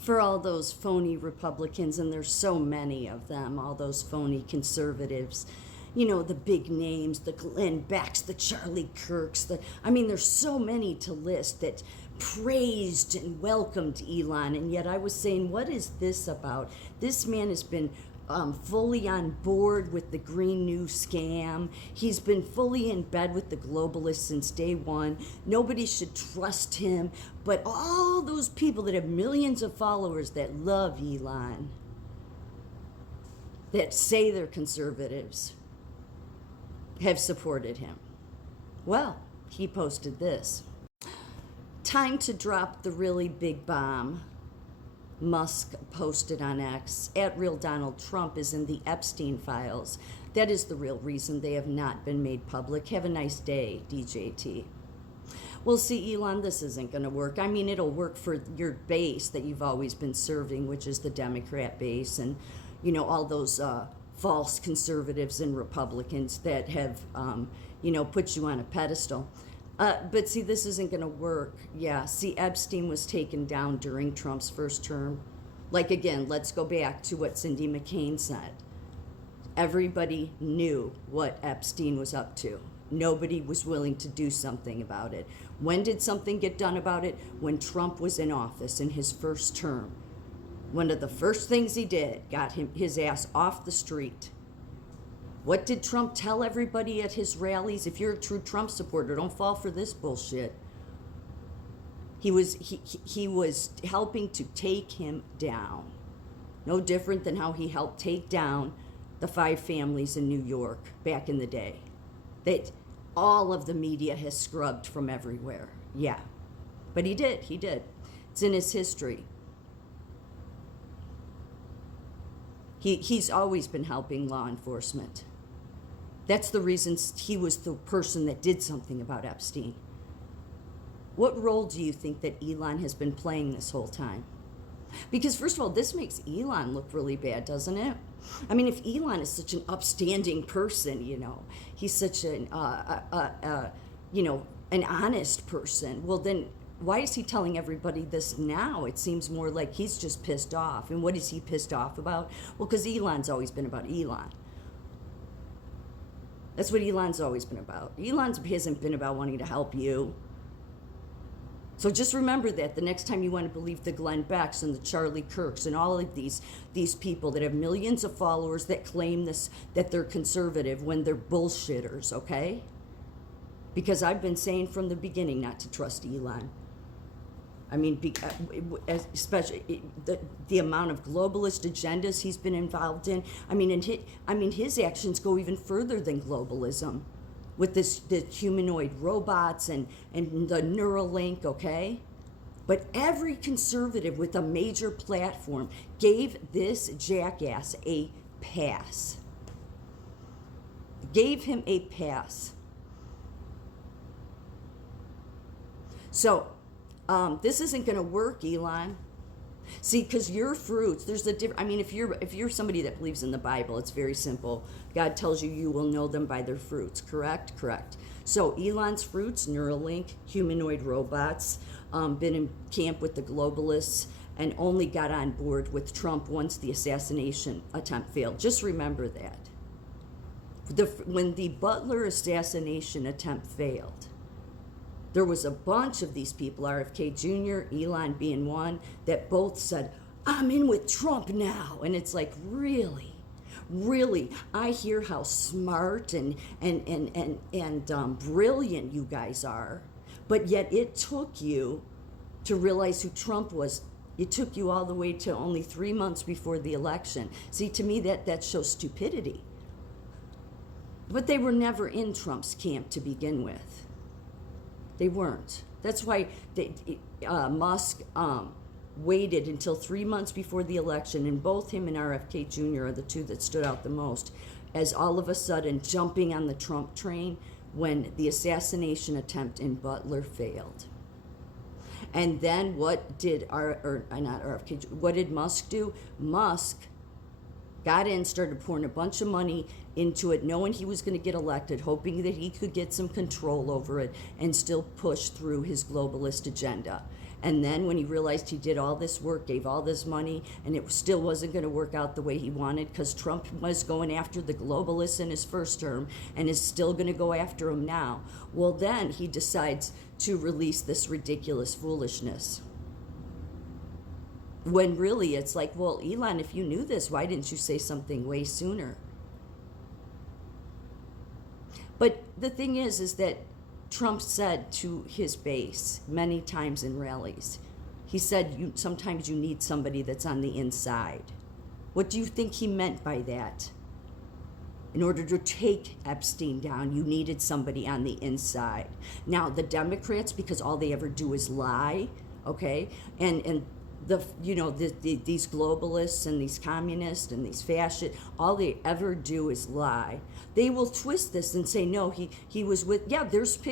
for all those phony Republicans, and there's so many of them, all those phony conservatives, you know, the big names, the Glenn Becks, the Charlie Kirks, there's so many to list that praised and welcomed Elon. And yet I was saying, what is this about? This man has been fully on board with the Green New scam. He's been fully in bed with the globalists since day one. Nobody should trust him. But all those people that have millions of followers that love Elon, that say they're conservatives, have supported him. Well, he posted this. Time to drop the really big bomb. Musk posted on X, at real Donald Trump is in the Epstein files. That is the real reason they have not been made public. Have a nice day, DJT. Well, see, Elon, this isn't going to work. I mean, it'll work for your base that you've always been serving, which is the Democrat base, and, you know, all those false conservatives and Republicans that have, put you on a pedestal. But see, this isn't going to work. Yeah, see, Epstein was taken down during Trump's first term. Like, again, let's go back to what Cindy McCain said. Everybody knew what Epstein was up to. Nobody was willing to do something about it. When did something get done about it? When Trump was in office in his first term. One of the first things he did, got his ass off the street. What did Trump tell everybody at his rallies? If you're a true Trump supporter, don't fall for this bullshit. He was helping to take him down. No different than how he helped take down the 5 families in New York back in the day. That all of the media has scrubbed from everywhere. Yeah. But he did. It's in his history. He's always been helping law enforcement. That's the reason he was the person that did something about Epstein. What role do you think that Elon has been playing this whole time? Because first of all, this makes Elon look really bad, doesn't it? I mean, if Elon is such an upstanding person, he's such an honest person, well then why is he telling everybody this now? It seems more like he's just pissed off. And what is he pissed off about? Well, because Elon's always been about Elon. That's what Elon's always been about. Elon hasn't been about wanting to help you. So just remember that the next time you want to believe the Glenn Becks and the Charlie Kirks and all of these people that have millions of followers that claim that they're conservative when they're bullshitters, okay? Because I've been saying from the beginning not to trust Elon. I mean, especially the amount of globalist agendas he's been involved in. His actions go even further than globalism, with the humanoid robots and the Neuralink, okay? But every conservative with a major platform gave this jackass a pass. Gave him a pass. So, this isn't going to work, Elon. See, because your fruits, there's a different. I mean, if you're somebody that believes in the Bible, it's very simple. God tells you will know them by their fruits. Correct. So Elon's fruits: Neuralink, humanoid robots, been in camp with the globalists, and only got on board with Trump once the assassination attempt failed. Just remember that. When the Butler assassination attempt failed, there was a bunch of these people, RFK Jr., Elon being one, that both said, I'm in with Trump now. And it's like, really? I hear how smart and brilliant you guys are, but yet it took you to realize who Trump was. It took you all the way to only 3 months before the election. See, to me, that shows stupidity. But they were never in Trump's camp to begin with. They weren't. That's why Musk waited until 3 months before the election, and both him and RFK Jr. are the two that stood out the most, as all of a sudden jumping on the Trump train when the assassination attempt in Butler failed. And then what did what did Musk do? Musk got in, started pouring a bunch of money into it, knowing he was going to get elected, hoping that he could get some control over it and still push through his globalist agenda. And then when he realized he did all this work, gave all this money, and it still wasn't going to work out the way he wanted, because Trump was going after the globalists in his first term and is still going to go after him now, well, then he decides to release this ridiculous foolishness. When really it's like, well, Elon, if you knew this, why didn't you say something way sooner? But the thing is that Trump said to his base many times in rallies, he said, sometimes you need somebody that's on the inside. What do you think he meant by that? In order to take Epstein down, you needed somebody on the inside. Now, the Democrats, because all they ever do is lie, okay? And these globalists and these communists and these fascists, all they ever do is lie. They will twist this and say, no, he was with,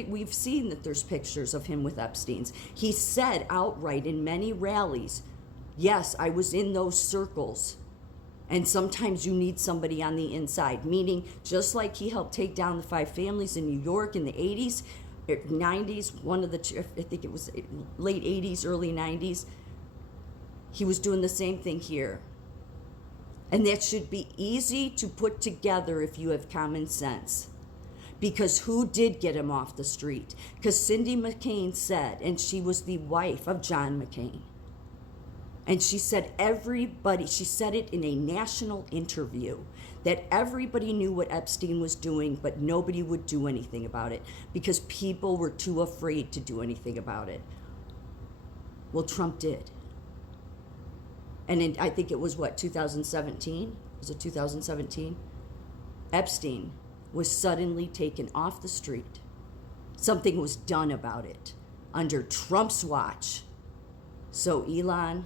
we've seen that there's pictures of him with Epstein's. He said outright in many rallies, yes, I was in those circles. And sometimes you need somebody on the inside, meaning just like he helped take down the 5 families in New York in the 80s, 90s, I think it was late 80s, early 90s, he was doing the same thing here. And that should be easy to put together if you have common sense. Because who did get him off the street? Because Cindy McCain said, and she was the wife of John McCain, and she said she said it in a national interview, that everybody knew what Epstein was doing, but nobody would do anything about it because people were too afraid to do anything about it. Well, Trump did. And I think it was 2017? Was it 2017? Epstein was suddenly taken off the street. Something was done about it under Trump's watch. So Elon,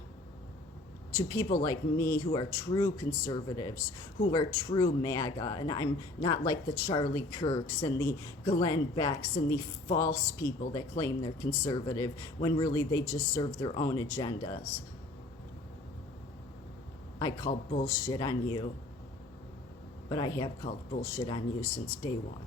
to people like me who are true conservatives, who are true MAGA, and I'm not like the Charlie Kirks and the Glenn Becks and the false people that claim they're conservative when really they just serve their own agendas. I call bullshit on you, but I have called bullshit on you since day one.